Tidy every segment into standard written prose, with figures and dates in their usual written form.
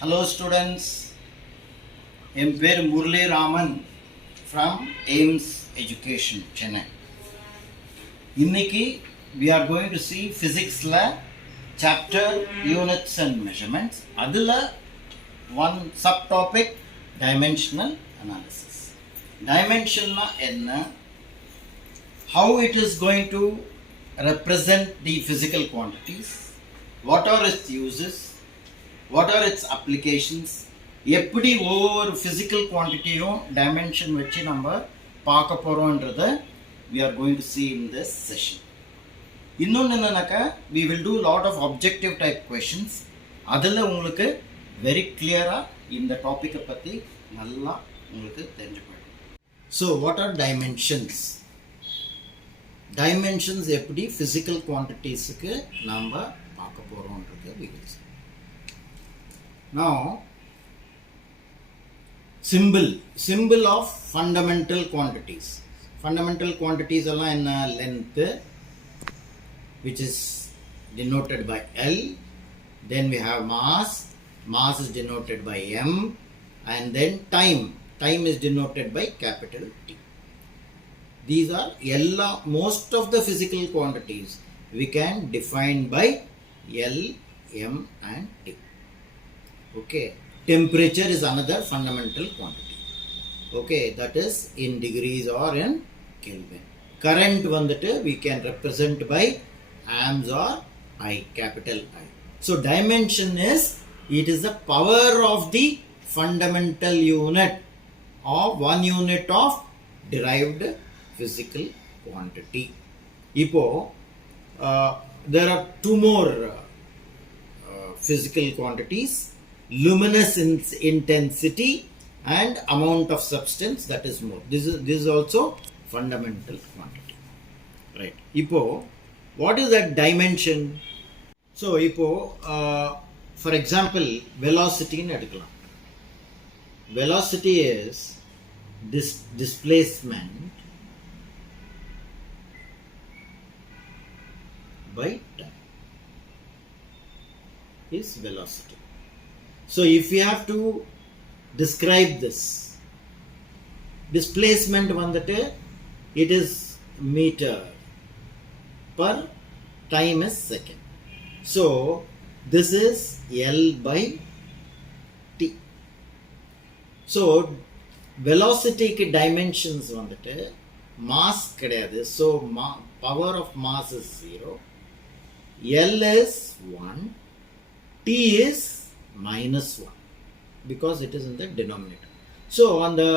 Hello students, என் பேர் Murali Raman from AIMS Education, Chennai. இன்னைக்கு we are going to see physicsல chapter units and measurements. அதுல one subtopic dimensional analysis. Dimensionனா என்ன? How it is going to represent the physical quantities? What are its uses? What are its applications? எப்படி ஒவ்வொரு physical குவான்டிட்டியும் dimension வச்சு நம்ம பார்க்க போகிறோன்றதை we are going to see in this session. இன்னொன்று என்னன்னாக்கா we will do lot of objective type questions. அதில் உங்களுக்கு very கிளியராக இந்த டாப்பிக்கை பற்றி நல்லா உங்களுக்கு தெரிஞ்சு போயிடும். So what are dimensions? Dimensions எப்படி physical குவான்டிட்டிஸுக்கு நாம் பார்க்க போகிறோன்றது we will see. Now, symbol of fundamental quantities. Fundamental quantities are length, which is denoted by L. Then we have mass. Mass is denoted by M. And then time. Time is denoted by capital T. These are most of the physical quantities we can define by L, M and T. Okay, temperature is another fundamental quantity. Okay, that is in degrees or in Kelvin. Current vandittu we can represent by amps or I, capital I. So dimension is, it is the power of the fundamental unit or one unit of derived physical quantity. Ipo there are two more physical quantities: luminous intensity and amount of substance, that is more. This is also fundamental quantity, right? Ipo what is that dimension? So ipo for example velocity nu edukalam. Velocity is this displacement by time is velocity. So if we have to describe this displacement vandittu, it is meter per time is second. So this is L by T. So velocity ki dimensions vandittu mass kediyadu. So power of mass is 0, L is 1, T is minus 1 because it is in the denominator. So on the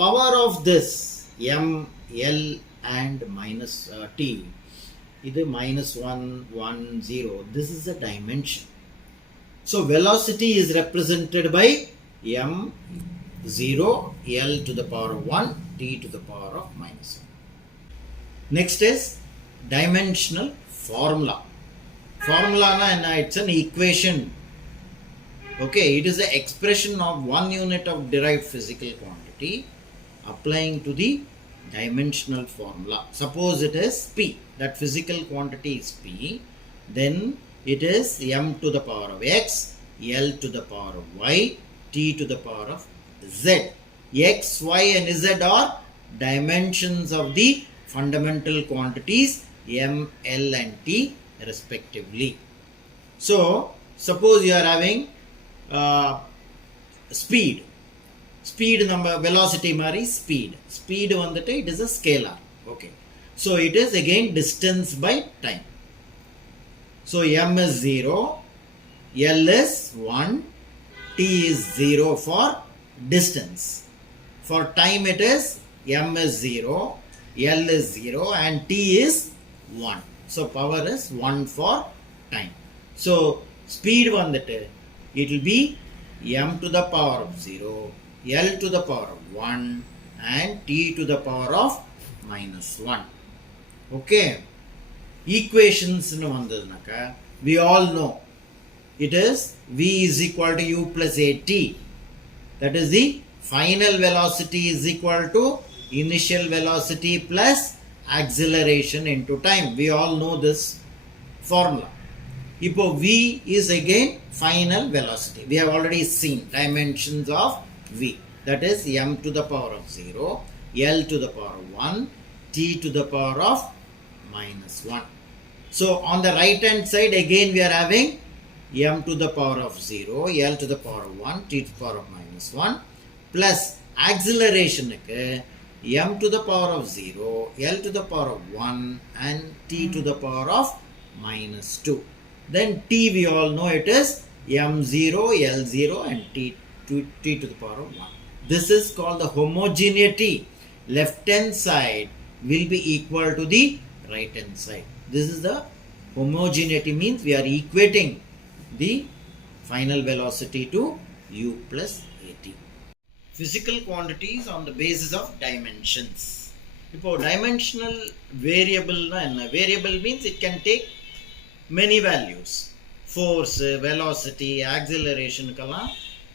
power of this M, L and minus T, இது minus 1, 1, 0, this is a dimension. So velocity is represented by M 0, L to the power of 1, T to the power of minus 1. Next is dimensional formula. Formula na it's an equation. Okay, it is the expression of one unit of derived physical quantity applying to the dimensional formula. Suppose it is P, that physical quantity is P, then it is M to the power of X, L to the power of Y, T to the power of Z. X, Y and Z are dimensions of the fundamental quantities M, L and T respectively. So suppose you are having speed number, velocity mari speed vandittu it is a scalar. Okay, so it is again distance by time. So M is 0, L is 1, T is 0 for distance. For time it is M is 0, L is 0 and T is 1. So power is 1 for time. So speed vandittu it will be M to the power of 0, L to the power of 1 and T to the power of minus 1. Okay, equations nu vandadunaka we all know it is V is equal to U plus AT. That is the final velocity is equal to initial velocity plus acceleration into time. We all know this formula. Ipo V is again final velocity. We have already seen dimensions of V. That is m to the power of 0, L to the power of 1, T to the power of minus 1. So on the right hand side again we are having m to the power of 0, L to the power of 1, T to the power of minus 1 plus acceleration m to the power of 0, L to the power of 1 and T to the power of minus 2. Then T we all know it is m0, L0 and T to the power of 1. This is called the homogeneity. Left hand side will be equal to the right hand side. This is the homogeneity, means we are equating the final velocity to u plus at. Physical quantities on the basis of dimensions. Now, dimensional variable, variable means it can take many values. Force, velocity, acceleration,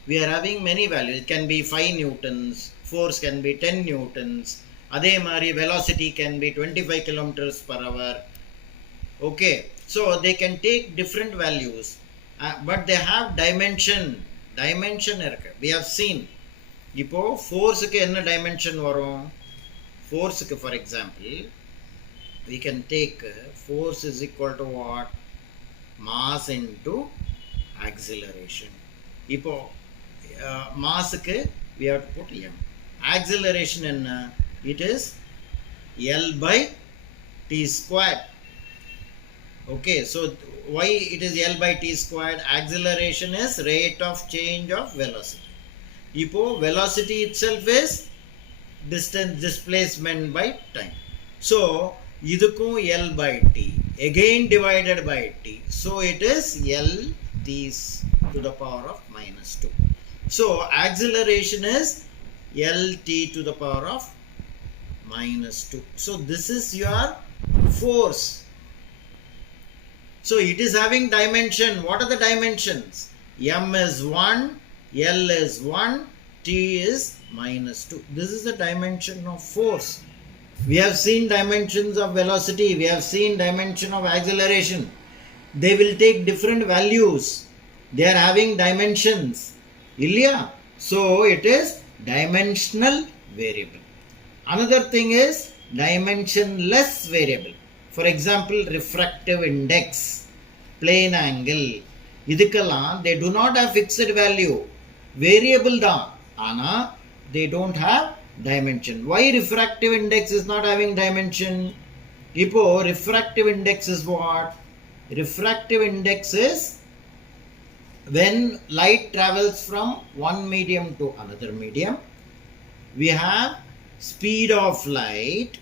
we are having many values. It can be 5 newtons, force can be 10 newtons, adhe mari velocity can be 25 kilometers per hour. Okay, so they can take different values, but they have dimension. We have seen. Now, force ke enna dimension varum? Force ke, for example, we can take force is equal to what? Mass into acceleration. Now, mass ke we have to put m. Acceleration enna? It is L by T squared. Okay, so why it is L by T squared? Acceleration is rate of change of velocity. Now, velocity itself is distance displacement by time. So, idukku L by T again divided by T. So, it is L T to the power of minus 2. So, acceleration is L T to the power of minus 2. So, this is your force. So, it is having dimension. What are the dimensions? M is 1, L is 1, T is minus 2. This is the dimension of force. We have seen dimensions of velocity. We have seen dimension of acceleration. They will take different values. They are having dimensions. Ilya? So, it is dimensional variable. Another thing is dimensionless variable. For example, refractive index, plane angle. Idikala, they do not have fixed value. Variable da. Ana, they don't have dimension. Why refractive index is not having dimension? Ipo, refractive index is what? Refractive index is when light travels from one medium to another medium. We have speed of light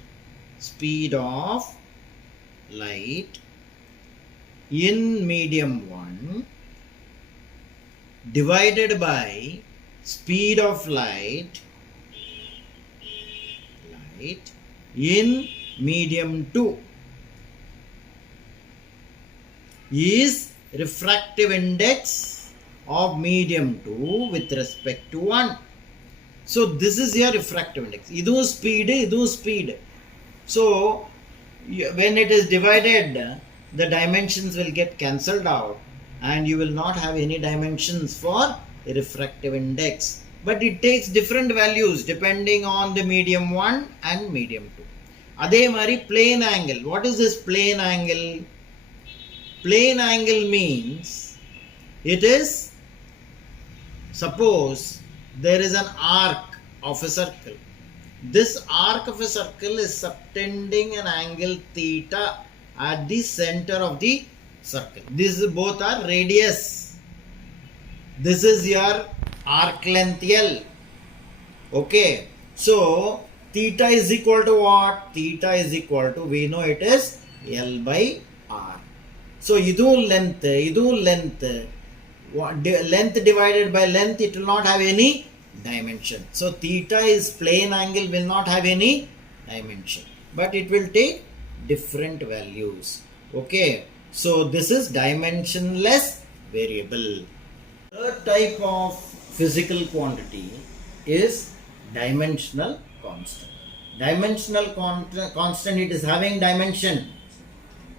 in medium 1 divided by speed of light in medium 2 is refractive index of medium 2 with respect to 1. So this is your refractive index. Idu speed. So when it is divided, the dimensions will get cancelled out and you will not have any dimensions for the refractive index. But it takes different values depending on the medium 1 and medium 2. Adhe mari plane angle. What is this plane angle? Plane angle means it is, suppose there is an arc of a circle. This arc of a circle is subtending an angle theta at the center of the circle. These both are radius. This is your arc length L. Okay. So, theta is equal to what? Theta is equal to, we know it is L by R. So, idu length. Length divided by length, it will not have any dimension. So, theta is plane angle, will not have any dimension. But it will take different values. Okay. So, this is dimensionless variable. Third type of physical quantity is dimensional constant. Dimensional constant, it is having dimension.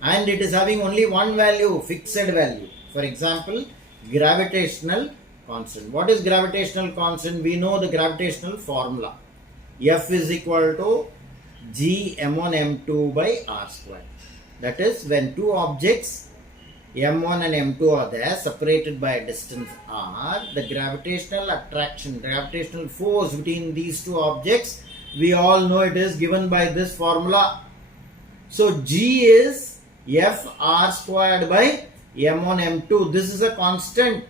and it is having only one value, fixed value. For example, gravitational constant. What is gravitational constant? We know the gravitational formula. F is equal to G m1 m2 by r square. That is, when two objects m1 and m2 are there, separated by a distance r, the gravitational attraction, gravitational force between these two objects, we all know it is given by this formula. So G is F r squared by m1 m2. This is a constant,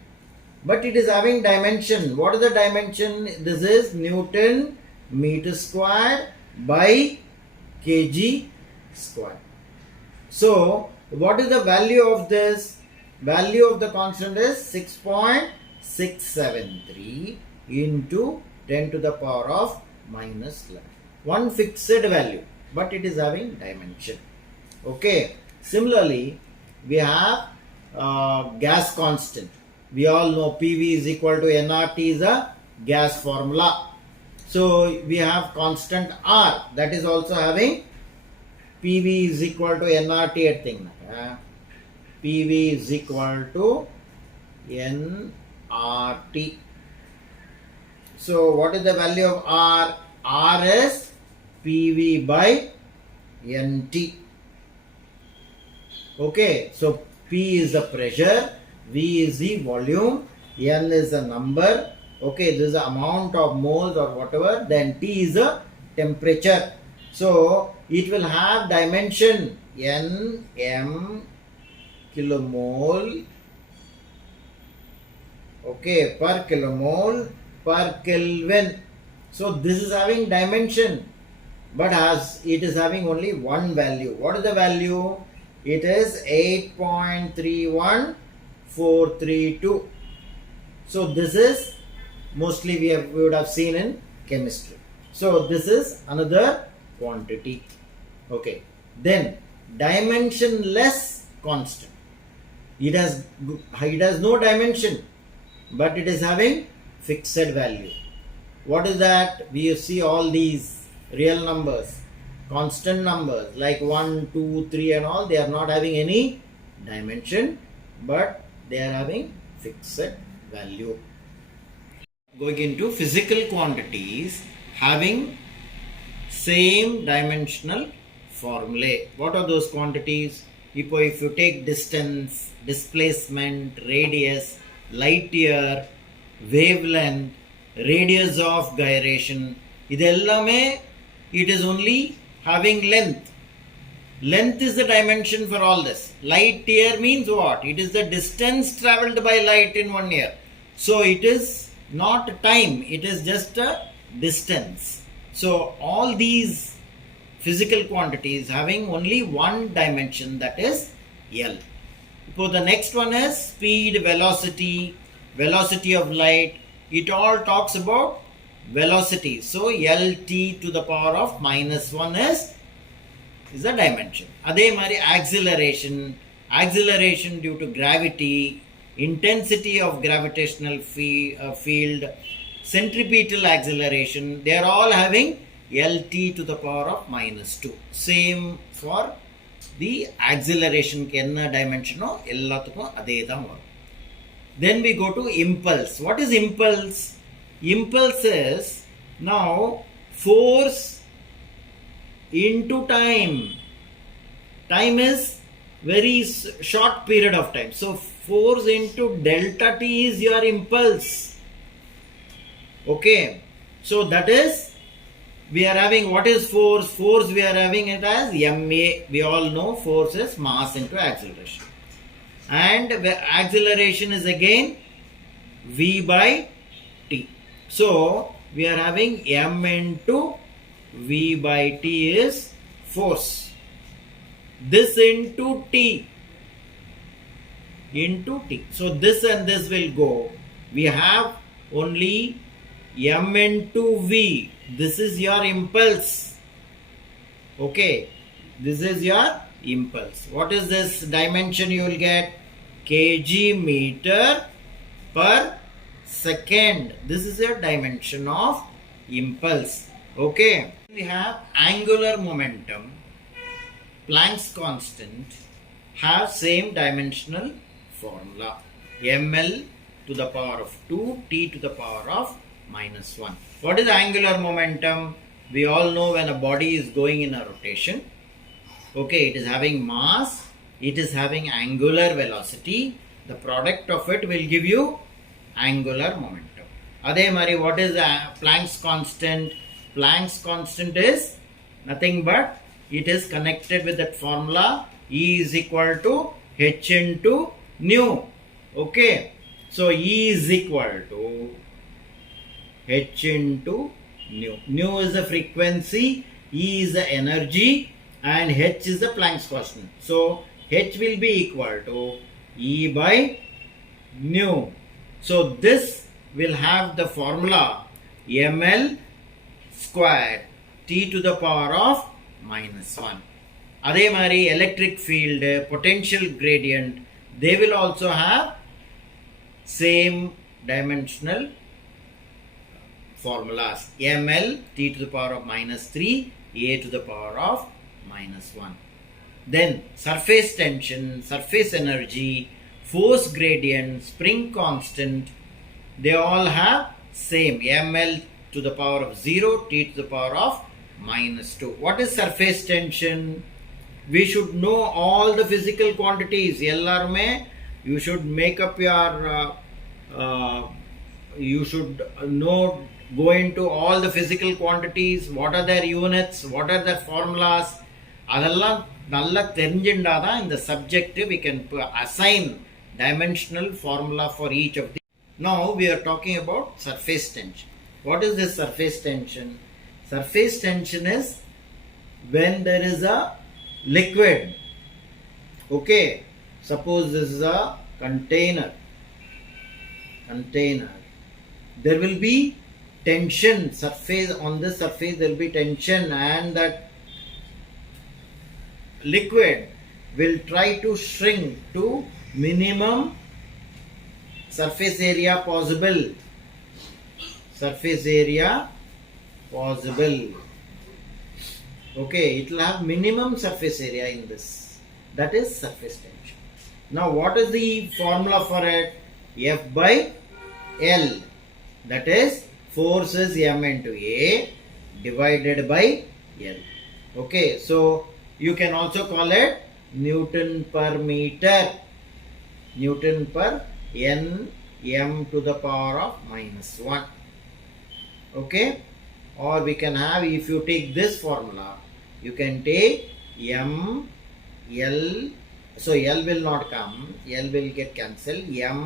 but it is having dimension. What is the dimension? This is Newton meter squared by kg squared. So what is the value of this? Value of the constant is 6.673 into 10 to the power of minus 11. One fixed value, but it is having dimension. Okay. Similarly, we have gas constant. We all know PV is equal to nRT is a gas formula. So we have constant R, that is also having PV is equal to nRT at thing. PV is equal to nRT. So what is the value of R? R is PV by NT. Okay, so P is the pressure, V is the volume, N is the number. Okay, this is the amount of moles or whatever. Then T is the temperature. So it will have dimension N M kilomole. Okay, per kilomole per Kelvin. So this is having dimension, but as it is having only one value. What is the value? It is 8.31432. So this is mostly we would have seen in chemistry. So this is another quantity. Okay. Then dimensionless constant. It has no dimension, but it is having fixed value. What is that? We see all these real numbers, constant numbers like 1, 2, 3 and all. They are not having any dimension, but they are having fixed value. Going into physical quantities having same dimensional formulae. What are those quantities? If you take distance, displacement, radius, light year, wavelength, radius of gyration, it is only having length. Length is the dimension for all this. Light year means what? It is the distance travelled by light in 1 year. So it is not time, it is just a distance. So all these physical quantities having only one dimension, that is L. So the next one is speed, velocity, velocity of light. It all talks about velocity. So LT to the power of minus 1 is a dimension. Adhe mari acceleration, acceleration due to gravity, intensity of gravitational field, centripetal acceleration, they are all having LT to the power of minus 2. Same for the acceleration ku enna dimension o ellathukku adhe dhaan varum. Then we go to impulse. What is impulse? Impulse is now force into time. Time is very short period of time. So force into delta t is your impulse. Okay. So that is, we are having, what is force? Force we are having it as ma. We all know force is mass into acceleration. And the acceleration is again v by t. So we are having m into v by t is force. This into t. Into t. So this and this will go. We have only m into v. This is your impulse. Okay. This is your impulse. What is this dimension you will get? Kg meter per second. This is your dimension of impulse. Okay. We have angular momentum, Planck's constant, have same dimensional formula. ml to the power of 2, t to the power of minus 1. What is angular momentum? We all know when a body is going in a rotation, okay, it is having mass, it is having angular velocity. The product of it will give you angular momentum. Adhe Mari, what is Planck's constant? Planck's constant is nothing but it is connected with that formula E is equal to h into nu. Okay, so E is equal to h into nu. Nu is the frequency, E is the energy, and h is the Planck's constant. So h will be equal to E by nu. So this will have the formula ml squared t to the power of minus 1. Adhe mari electric field, potential gradient, they will also have same dimensional formulas. ml t to the power of minus 3, a to the power of minus 1. Then surface tension, surface energy, force gradient, spring constant, they all have same ml to the power of 0, t to the power of minus 2. What is surface tension? We should know all the physical quantities. Ellarme, you should make up your, you should know, go into all the physical quantities, what are their units, what are their formulas. அதெல்லாம் நல்லா தெரிஞ்சிருந்தாதான் இந்த subject we can assign dimensional formula for each of the. Now we are talking about surface tension. What is this surface tension? Surface tension is when there is a liquid. Okay, suppose this is a container. There will be tension surface. On this surface there will be tension, and that liquid will try to shrink to minimum surface area possible. Okay, it will have minimum surface area in this. That is surface tension. Now what is the formula for it? F by L. That is force is M into A divided by L. Okay, so you can also call it Newton per meter. Newton per N M to the power of minus 1. Okay, or we can have, if you take this formula, you can take M L, so L will not come, L will get cancelled, M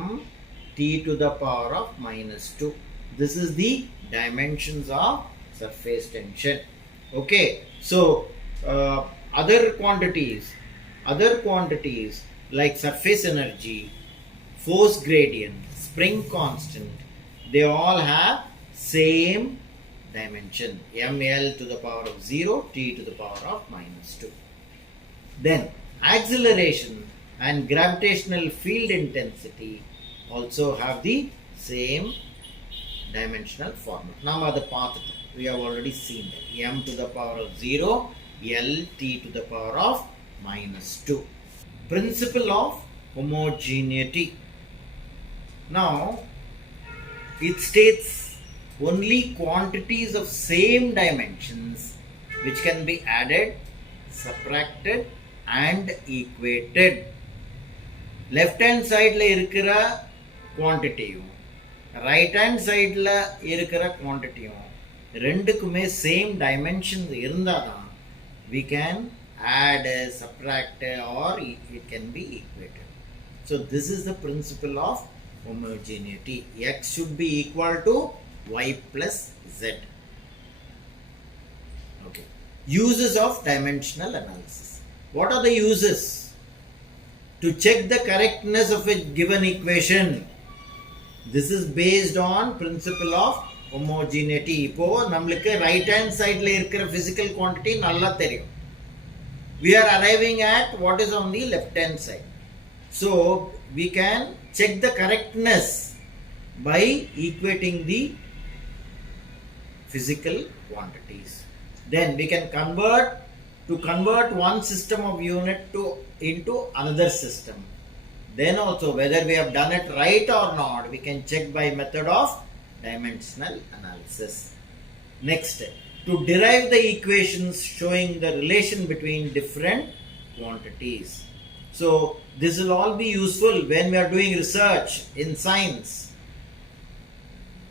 T to the power of minus 2. This is the dimensions of surface tension. Okay, so other quantities like surface energy, force gradient, spring constant, they all have same dimension, ml to the power of 0, t to the power of minus 2. Then acceleration and gravitational field intensity also have the same dimensional formula. Now the path we have already seen that m to the power of 0, l t to the power of minus 2. Principle of homogeneity. Now it states only quantities of same dimensions which can be added, subtracted and equated. Left hand side la irukira quantity, right hand side la irukira quantity rendukume same dimensions irundhadan we can add, subtract or it can be equated. So this is the principle of homogeneity. X should be equal to y plus z. Okay. Uses of dimensional analysis. What are the uses? To check the correctness of a given equation. This is based on principle of homogeneity. இப்போ நம்மளுக்கு right hand side la இருக்கிற physical quantity நல்லா தெரியும். We are arriving at what is on the left hand side. So we can check the correctness by equating the physical quantities. Then we can convert to convert one system of unit into another system. Then also whether we have done it right or not, we can check by method of dimensional analysis. Next, to derive the equations showing the relation between different quantities. So this will all be useful when we are doing research in science.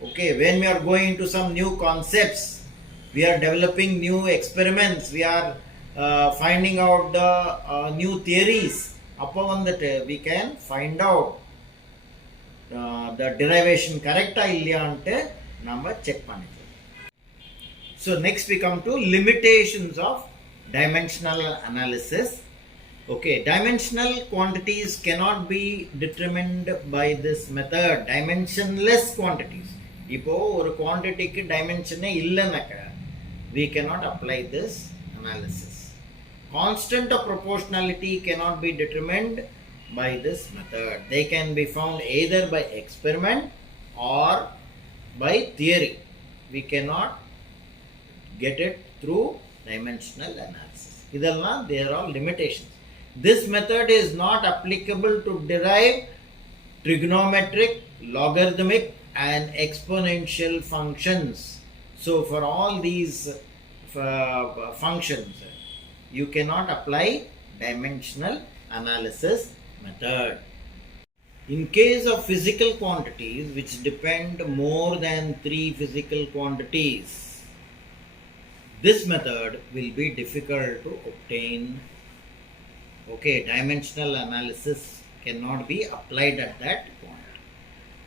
Okay, when we are going into some new concepts, we are developing new experiments, we are finding out the new theories. Upon that we can find out the derivation correct illaya ante nama check pannikkalam. So next we come to limitations of dimensional analysis. Okay, dimensional quantities cannot be determined by this method. Dimensionless quantities, இப்போ ஒரு குவான்டிட்டிக்கு டைமென்ஷனே இல்லைனாக்க we cannot apply this analysis. Constant of proportionality cannot be determined by this method. They can be found either by experiment or by theory. We cannot get it through dimensional analysis. Idella, they are all limitations. This method is not applicable to derive trigonometric, logarithmic and exponential functions. So for all these functions, you cannot apply dimensional analysis method. In case of physical quantities which depend more than 3 physical quantities, this method will be difficult to obtain. Okay, dimensional analysis cannot be applied at that point.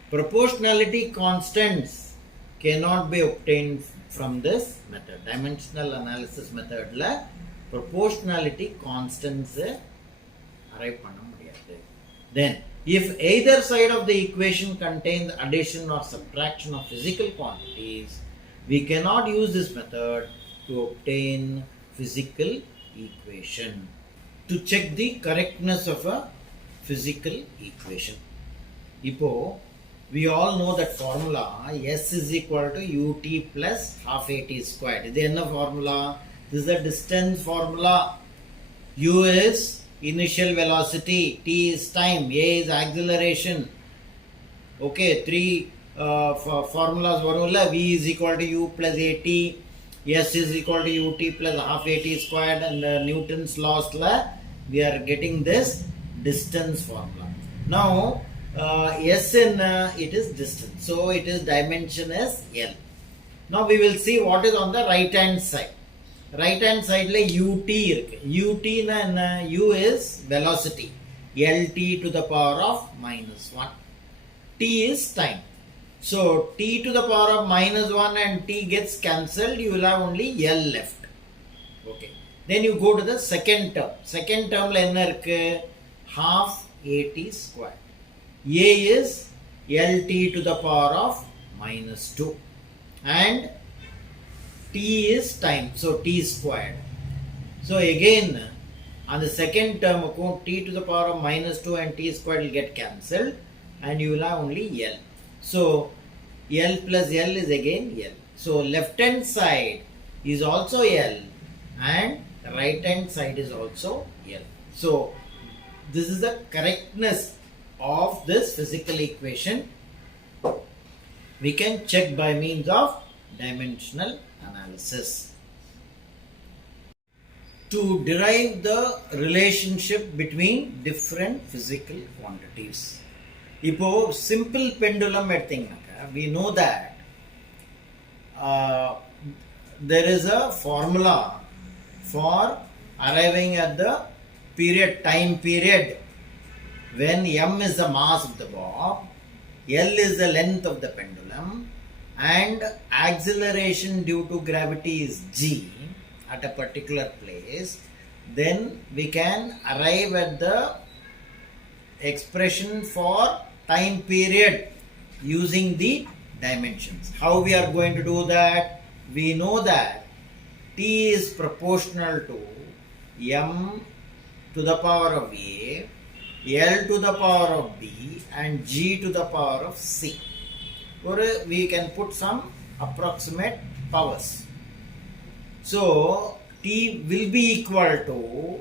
Proportionality constants cannot be obtained from this method. Dimensional analysis method la proportionality constants arrive panna mudiyadhu. Then if either side of the equation contains addition or subtraction of physical quantities, we cannot use this method to obtain physical equation. To check the correctness of a physical equation, ipo we all know that formula S is equal to ut plus half at squared. This is the formula. This is the distance formula. U is initial velocity, T is time, A is acceleration. Okay, three formulas varulla. V is equal to U plus AT, S is equal to ut plus half at squared, and Newton's laws la we are getting this distance formula. Now S in it is distance, so it is dimension as L. Now we will see what is on the right hand side. Right hand side la ut irukku. Ut na U is velocity, LT to the power of minus 1. T is time. So T to the power of minus 1 and T gets cancelled, you will have only L left. Okay, then you go to the second term. Second term la enna irukku? Half AT squared. A is LT to the power of minus 2 and T is time, so T squared. So again on the second term T to the power of minus 2 and T squared will get cancelled and you will have only L. So L plus L is again L. So left hand side is also L and right hand side is also L. So this is the correctness of this physical equation. We can check by means of dimensional analysis. To derive the relationship between different physical quantities. Ipo simple pendulum eduthinga, we know that there is a formula for arriving at the time period when m is the mass of the bob, L is the length of the pendulum, and acceleration due to gravity is g at a particular place, then we can arrive at the expression for time period using the dimensions. How we are going to do that? We know that T is proportional to m to the power of a, L to the power of b and g to the power of c. Or we can put some approximate powers. So T T will be equal to,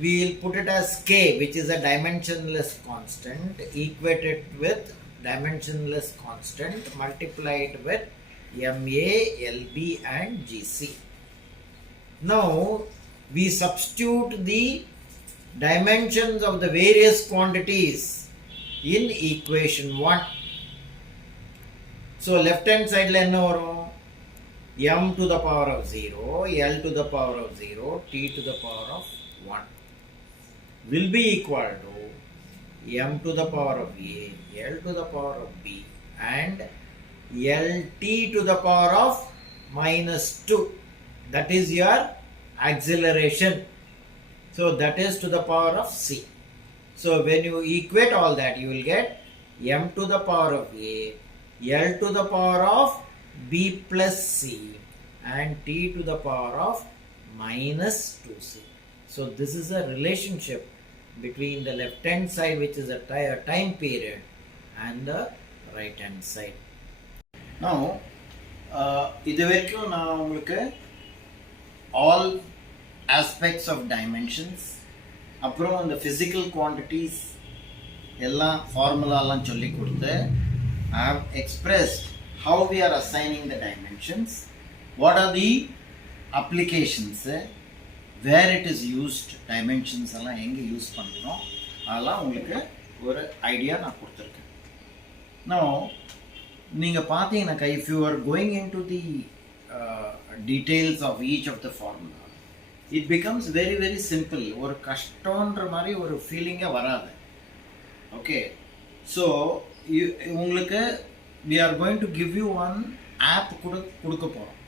we will put it as K, which is a dimensionless constant, equated with dimensionless constant multiplied with MA, LB and GC. Now we substitute the dimensions of the various quantities in equation 1. So left hand side la enna varum? M to the power of 0, L to the power of 0, T to the power of 1 will be equal to M to the power of A, L to the power of B and LT to the power of minus 2. That is your acceleration. So that is to the power of C. So when you equate all that, you will get M to the power of A, L to the power of B plus C and T to the power of minus 2C. So this is a relationship between the left hand side, which is a time period, and the right hand side. Now இது வரைக்கும் நான் உங்களுக்கு all aspects of dimensions, அப்புறம் அந்த physical quantities எல்லாம் ஃபார்முலாலாம் சொல்லி கொடுத்து I have expressed how we are assigning the dimensions, what are the applications, where it is used, dimensions எல்லாம் எங்கே யூஸ் பண்ணுறோம், அதெல்லாம் உங்களுக்கு ஒரு ஐடியா நான் கொடுத்துருக்கேன். Now நீங்கள் பார்த்தீங்கன்னாக்கா, if you are going into the details of each of the formula, it becomes very very simple. ஒரு கஷ்டன்ற மாதிரி ஒரு ஃபீலிங்கே வராது. ஓகே, ஸோ உங்களுக்கு we are going to give you one app கொடுக்க போகிறோம்.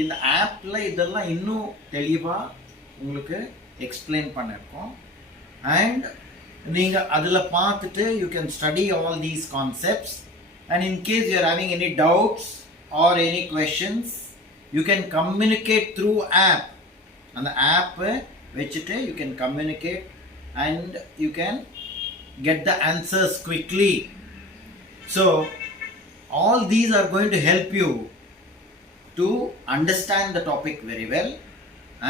இந்த ஆப்பில் இதெல்லாம் இன்னும் தெளிவாக உங்களுக்கு எக்ஸ்பிளைன் பண்ணியிருக்கோம். அண்ட் நீங்கள் அதில் பார்த்துட்டு you can study all these concepts, and in case you are having any doubts or any questions, you can communicate through app. அந்த ஆப் வச்சுட்டு you can communicate and you can get the answers quickly. So all these are going to help you to understand the topic very well,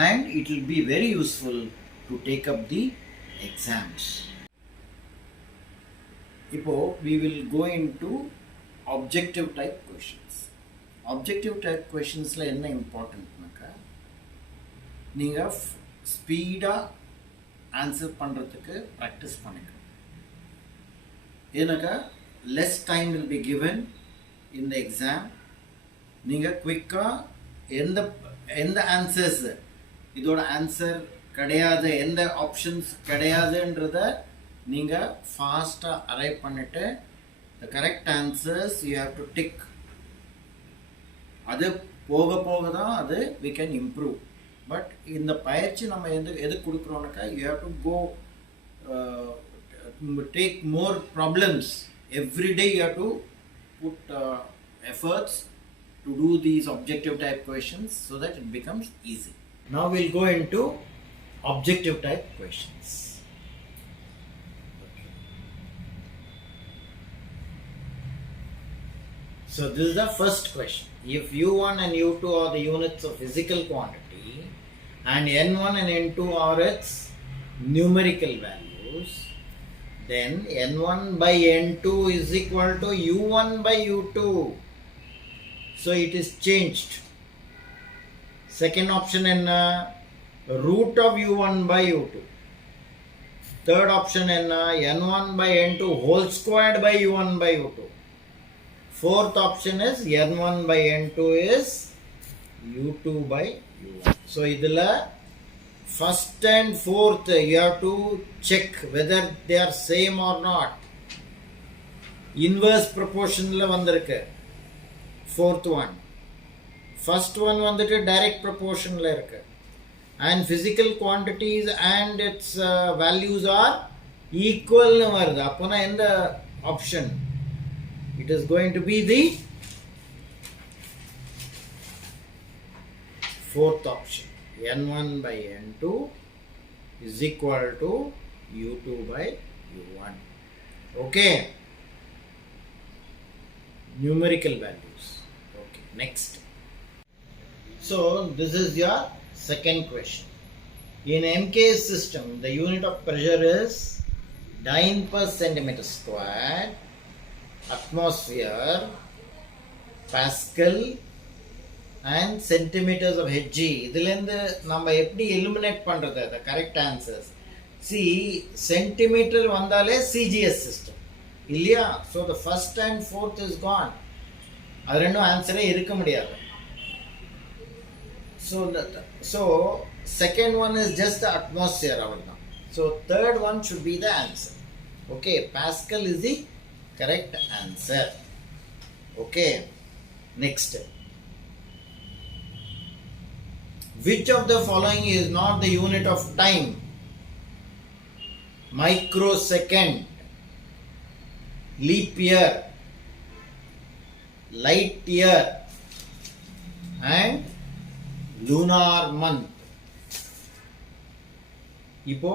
and it will be very useful to take up the exams. Now we will go into objective type questions. Objective type questions la enna important naka, neenga speed answer பண்றதுக்கு practice பண்ணுங்க. ஏனக்கா less time will be given in the exam. நீங்கள் குயிக்காக எந்த answers இதோட answer கிடையாது, எந்த options கிடையாதுன்றத நீங்கள் ஃபாஸ்ட்டாக அரைவ் பண்ணிவிட்டு the correct answers you have to tick. அது போக போக தான் அது we can improve. பட் இந்த பயிற்சி நம்ம எது கொடுக்குறோம்னாக்கா, you have to go take more problems. Every day you have to put efforts to do these objective type questions so that it becomes easy. Now we'll go into objective type questions. So this is the first question. If U1 and U2 are the units of physical quantity and N1 and N2 are its numerical values, then N1 by N2 is equal to U1 by U2. So it is changed. Second option in root of U1 by U2. Third option in N1 by N2 whole squared by U1 by U2. Fourth option is N1 by N2 is U2 by U1. So idhula first and fourth you have to check whether they are same or not. Inverse proportion la vandirukku fourth one. First one vandittu direct proportion la irukku, and physical quantities and its values are equal nu varudha. Appona endha option? It is going to be the fourth option. N1 by N2 is equal to U2 by U1. Okay. Numerical values. Okay. Next. So this is your Second question. In MK's system, the unit of pressure is dyne per centimeter square, atmosphere, Pascal and centimeters of Hg. இதிலிருந்து நம்ம எப்படி eliminate பண்றது the correct answers? See, centimeter வந்தாலே CGS system இல்லையா? So the first and fourth is gone. அது ரெண்டும் ஆன்சரே இருக்க முடியாது. So second one is just the atmosphere அவ்வளவுதான். So third one should be the answer. Okay, Pascal is the correct answer. Okay, next. Which of the following is not the unit of time? Microsecond, leap year, light year and lunar month. இப்போ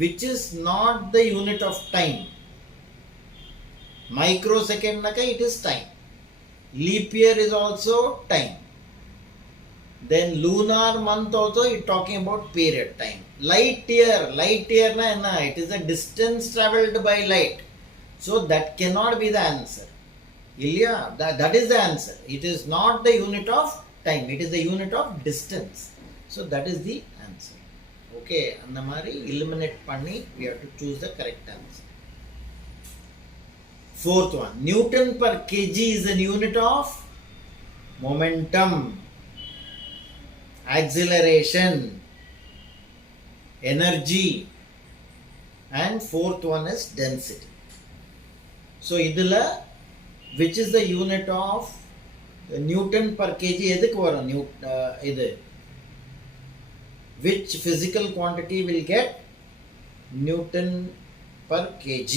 which is not the unit of time? Microsecond naka it is time. Leap year is also time. Then lunar month also it talking about period time. Light year na enna? It is a distance travelled by light. So that cannot be the answer. Ilya, that is the answer. It is not the unit of time. It is the unit of distance. So that is the answer. Okay, அந்த மாதிரி eliminate பண்ணி we have to choose the correct answer. Fourth one, Newton per kg is an unit of momentum, acceleration, energy, and fourth one is density. So idhula which is the unit of Newton per kg? எதுக்கு வரும் இது? Which physical quantity will get Newton per kg?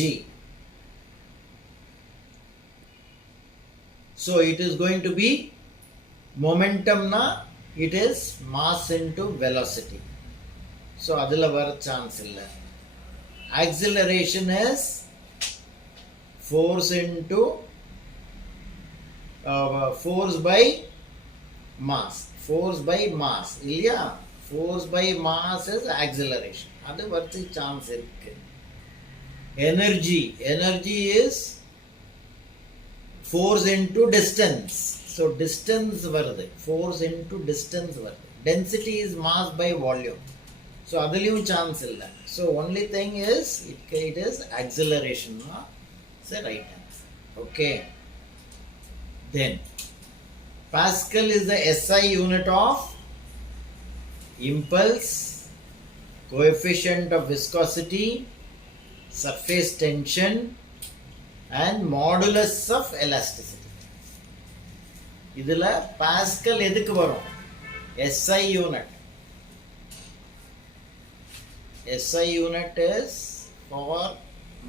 So it is going to be momentum na, it is mass into velocity. So adula vara chance illa. Acceleration is force into force by mass. Force by mass இல்லையா? Force by mass is acceleration. அது வர்த்தி chance இருக்கு. Energy is force into distance. So distance வருது. Force into distance வருது. Density is mass by volume. So அதுலயும் chance இல்ல. So only thing is it is acceleration. It's the right answer. Okay. Then Pascal is the SI unit of impulse, coefficient of viscosity, surface tension and modulus of elasticity. இதுல Pascal எதுக்கு வரும்? SI unit. SI unit is for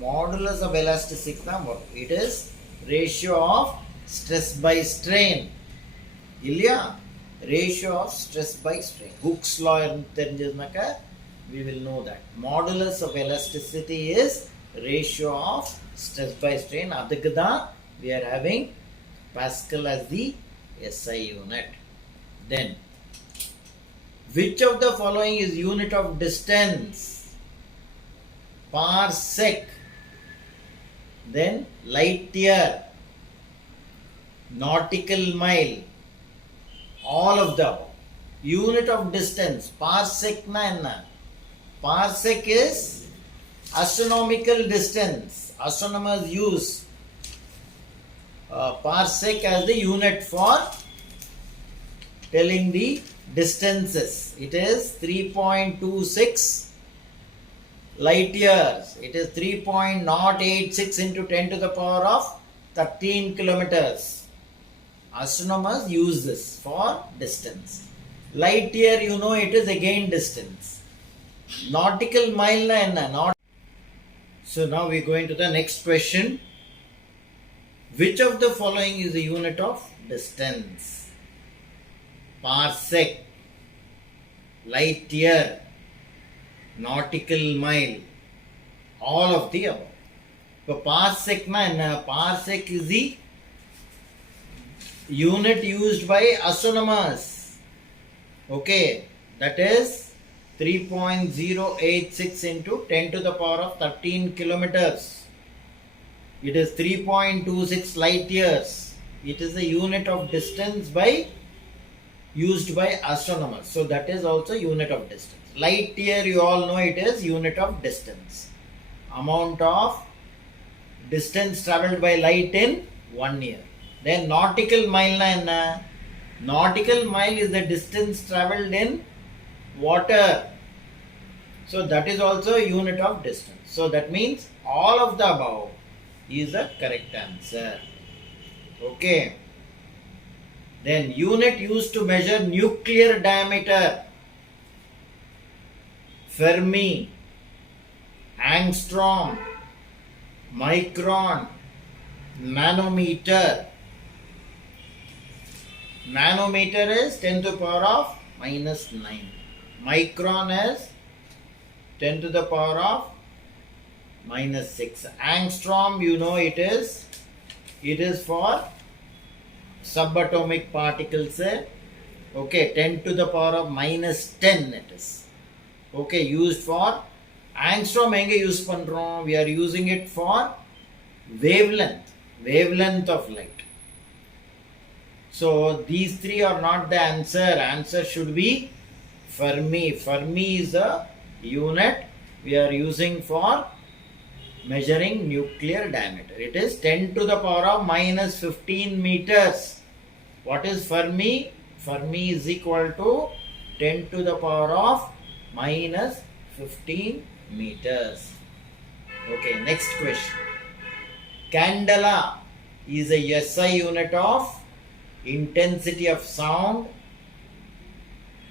modulus of elasticity தான் வரும். It is ratio of stress by strain. இல்லையா? Ratio of stress by strain. Hooke's law தெரிஞ்சதுனாக்கா we will know that. Modulus of elasticity is ratio of stress by strain. அதுக்கு தான் we are having Pascal as the SI unit. Then which of the following is unit of distance? Parsec, then light year, nautical mile, all of the above. Unit of distance, parsec na enna? Parsec is astronomical distance. Astronomers use parsec as the unit for telling the distances. It is 3.26 light years. It is 3.086 into 10 to the power of 13 kilometers. Astronomers use this for distance. Light year, you know, it is again distance. Nautical mile na enna? So now we go into the next question. Which of the following is the unit of distance? Parsec, light year, nautical mile, all of the above. So parsec na enna? Parsec is the unit used by astronomers. Okay, that is 3.086 into 10 to the power of 13 kilometers. It is 3.26 light years. It is the unit of distance used by astronomers. So that is also unit of distance. Light year, you all know, it is unit of distance. Amount of distance traveled by light in 1 year. Then nautical mile na, nautical mile is the distance traveled in water. So that is also a unit of distance. So that means all of the above is the correct answer. Okay. Then unit used to measure nuclear diameter: Fermi, angstrom, micron, nanometer. Nanometer is 10 to the power of minus 9. Micron is 10 to the power of minus 6. Angstrom, you know, it is for subatomic particles. Okay, 10 to the power of minus 10 it is. Okay, used for angstrom. Enge use pandrom? We are using it for wavelength of light. So these three are not the answer. Answer should be Fermi. Fermi is a unit we are using for measuring nuclear diameter. It is 10 to the power of minus 15 meters. What is Fermi? Fermi is equal to 10 to the power of minus 15 meters. Okay, next question. Candela is a SI unit of intensity of sound,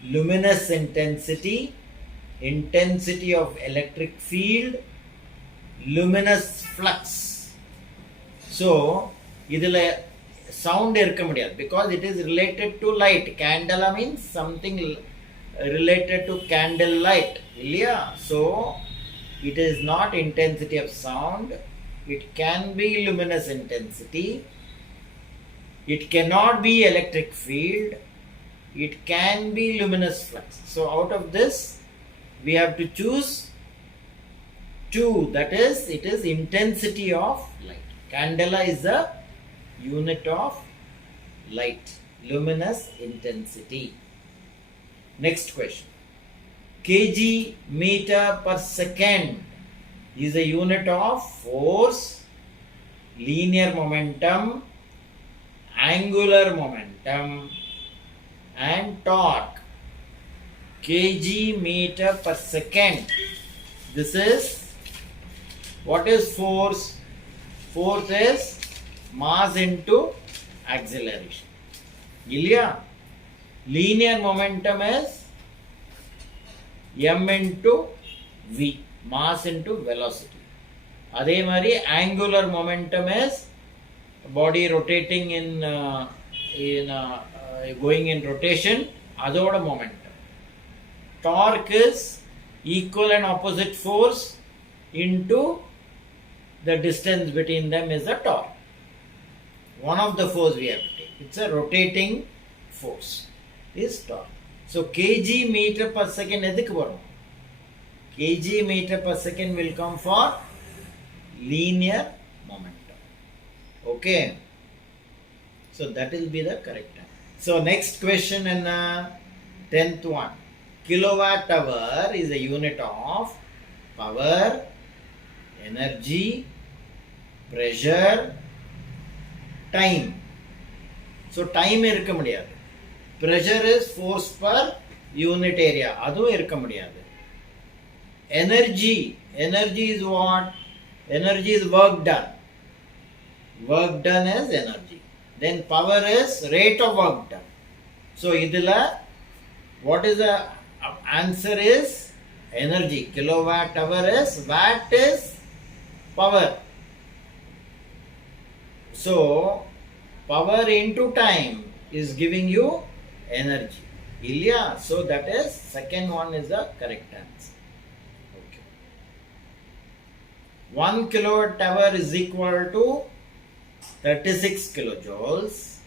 luminous intensity, intensity of electric field, luminous flux. So idhula sound irukka mudiyadhu because it is related to light. Candela means something related to candle light, illaya? So it is not intensity of sound. It can be luminous intensity. It cannot be electric field. It can be luminous flux. So out of this we have to choose two. That is, it is intensity of light. Candela is the unit of light, luminous intensity. Next question. Kg meter per second is a unit of force, linear momentum, angular momentum, and torque. Kg meter per second. This is, what is force? Force is mass into acceleration. Ilya? Linear momentum is m into v, mass into velocity. Adhe mari angular momentum is body rotating going in rotation, adoda momentum. Torque is equal and opposite force into the distance between them is the torque. One of the force we have to take. It's a rotating force. Is torque. So kg meter per second edhukku varum? Kg meter per second will come for linear momentum. Okay. So that will be the correct answer. So next question in 10th one. Kilowatt hour is a unit of power, energy, pressure, time. So time irukka mudiyadhu. Pressure is force per unit area. Adu irukka mudiyadhu. Energy is what? Energy is work done. Work done is energy. Then power is rate of work done. So idila what is the answer is energy. Kilowatt hour is, watt is power. So power into time is giving you energy. Ilya? So that is, second one is the correct answer. Okay. 1 kilowatt hour is equal to 36 kilojoules.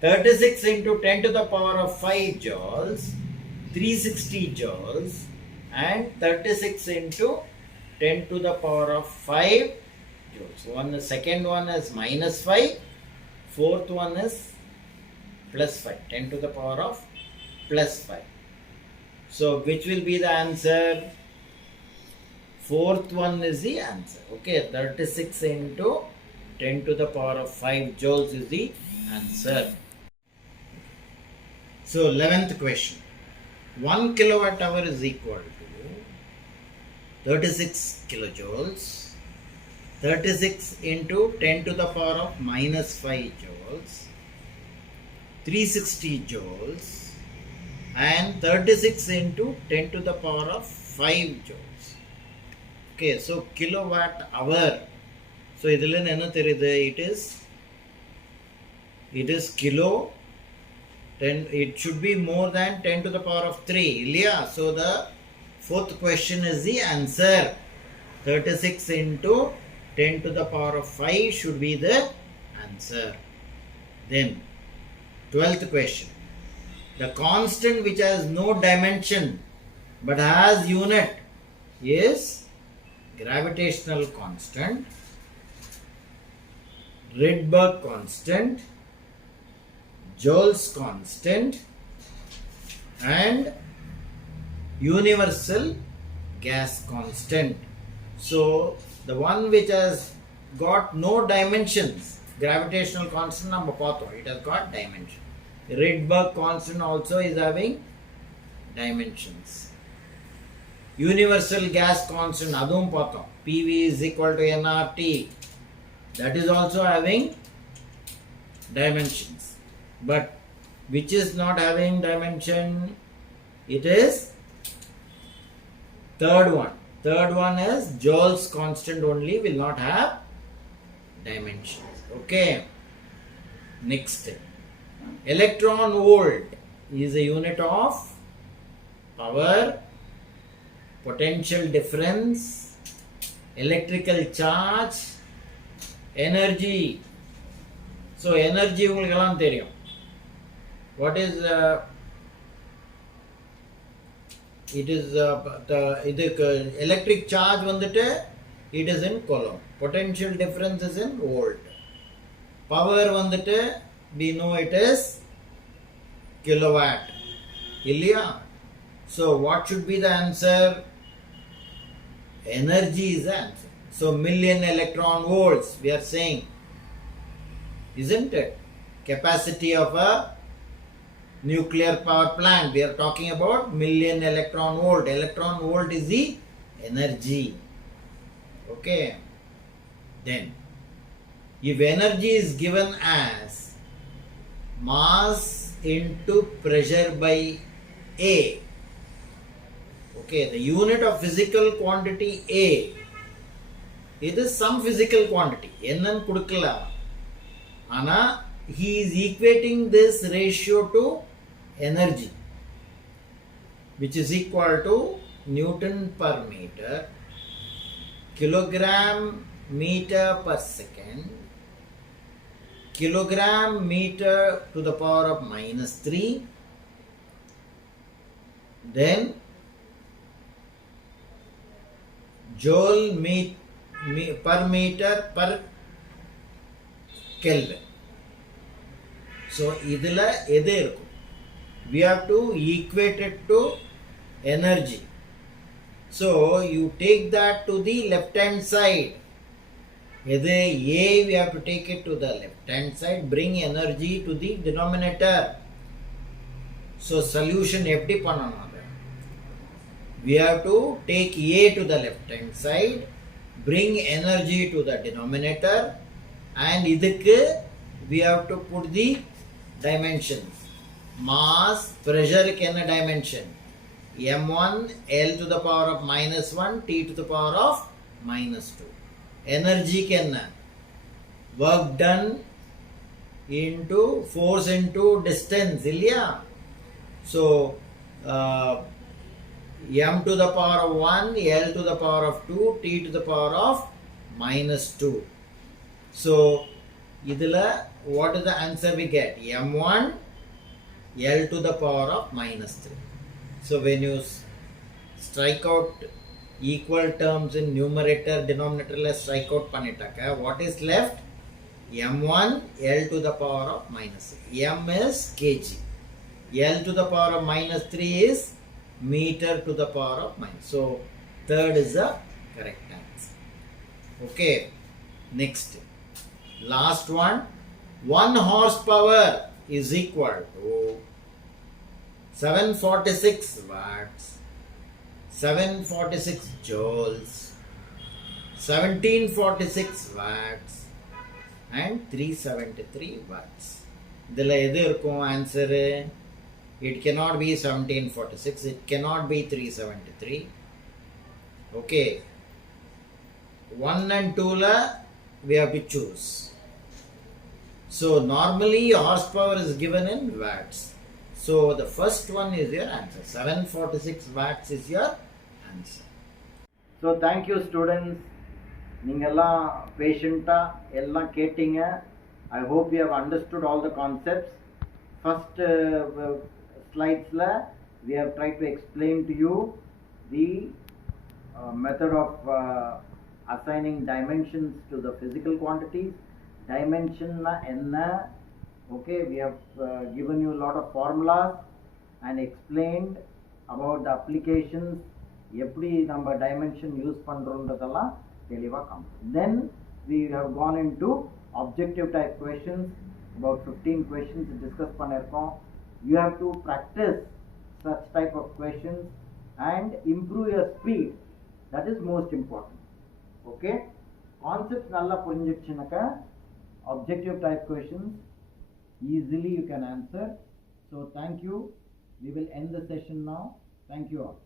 36 into 10 to the power of 5 joules, 360 joules, and 36 into 10 to the power of 5 joules. The second one is minus 5, fourth one is plus 5, 10 to the power of plus 5. So which will be the answer? Fourth one is the answer. Okay, 36 into 10 to the power of 5 joules is the answer. So 11th question. 1 kilowatt hour is equal to 36 kilojoules. 36 into 10 to the power of minus 5 joules. 360 joules. And 36 into 10 to the power of 5 joules. Okay, so kilowatt hour. So it is kilo. It should be more than 10 to the power of 3. So the fourth question is the answer. 36 into 10 to the power of 5 should be the answer. Then 12th question. The constant which has no dimension but has unit is gravitational constant, Rydberg constant, Joule's constant, and universal gas constant. So the one which has got no dimensions, gravitational constant number paatho, it has got dimension. Rydberg constant also is having dimensions. Universal gas constant adum paatho, PV is equal to nRT, that is also having dimensions. But which is not having dimension? It is third one. Third one is Joule's constant only will not have dimensions. Okay. Next. Electron volt is a unit of power, potential difference, electrical charge, energy. So energy உங்களுக்கு எல்லாம் தெரியும். What is it is the electric charge வந்துட்டு it is in coulomb. Potential difference is in volt. Power வந்துட்டு we know it is kilowatt. இல்லையா? So what should be the answer? Energy is the answer. So million electron volts we are saying, isn't it? Capacity of a nuclear power plant, we are talking about million electron volt. Electron volt is the energy. Okay. Then if energy is given as mass into pressure by A, okay, the unit of physical quantity A, it is some physical quantity என்னன்னு கொடுக்கல, ஆனா he is equating this ratio to energy, which is equal to Newton per meter, kilogram meter per second, kilogram meter to the power of minus 3, then joule per meter per Kelvin. So idila எது இருக்கும்? We have to equate it to energy. So you take that to the left hand side. எது A, we have to take it to the left hand side, bring energy to the denominator. So solution எப்படி பண்ணணும்? We have to take A to the left hand side, bring energy to the denominator, and இதுக்கு we have to put the dimensions. Mass, pressure க்கு என்ன dimension? M1, L to the power of minus 1, T to the power of minus 2. Energy க்கு என்ன? Work done into force into distance, இல்லையா? So M to the power of 1, L to the power of 2, T to the power of minus 2. So idila, what is the answer we get? M1 L to the power of minus 3. So when you strike out equal terms in numerator, denominator, strike out pannitaka, what is left? M1 L to the power of minus 3. M is kg. L to the power of minus 3 is meter to the power of minus. So third is the correct answer. Okay. Next. Last one. 1 horsepower is equal to 746 watts, 746 joules, 1746 watts and 373 watts. Idhila answer. It cannot be 1746. It cannot be 373. Okay. 1 and 2 la we have to choose. So normally horsepower is given in watts. So the first one is your answer. 746 watts is your answer. So thank you students. Ningala patienta ella kettinga. I hope you have understood all the concepts. First slides la we have tried to explain to you the method of assigning dimensions to the physical quantities. Dimension na enna. Okay, we have given you a lot of formulas and explained about the applications. எப்படி நம்ம dimension use பண்றோம்ன்றதெல்லாம் தெளிவா காமிச்சோம். Then we have gone into objective type questions. About 15 questions discuss பண்ணிருக்கோம். You have to practice such type of questions and improve your speed. That is most important. Okay, concepts நல்லா புரிஞ்சிடுச்சுனாக்கா objective type questions easily you can answer. So thank you. We will end the session now. Thank you all.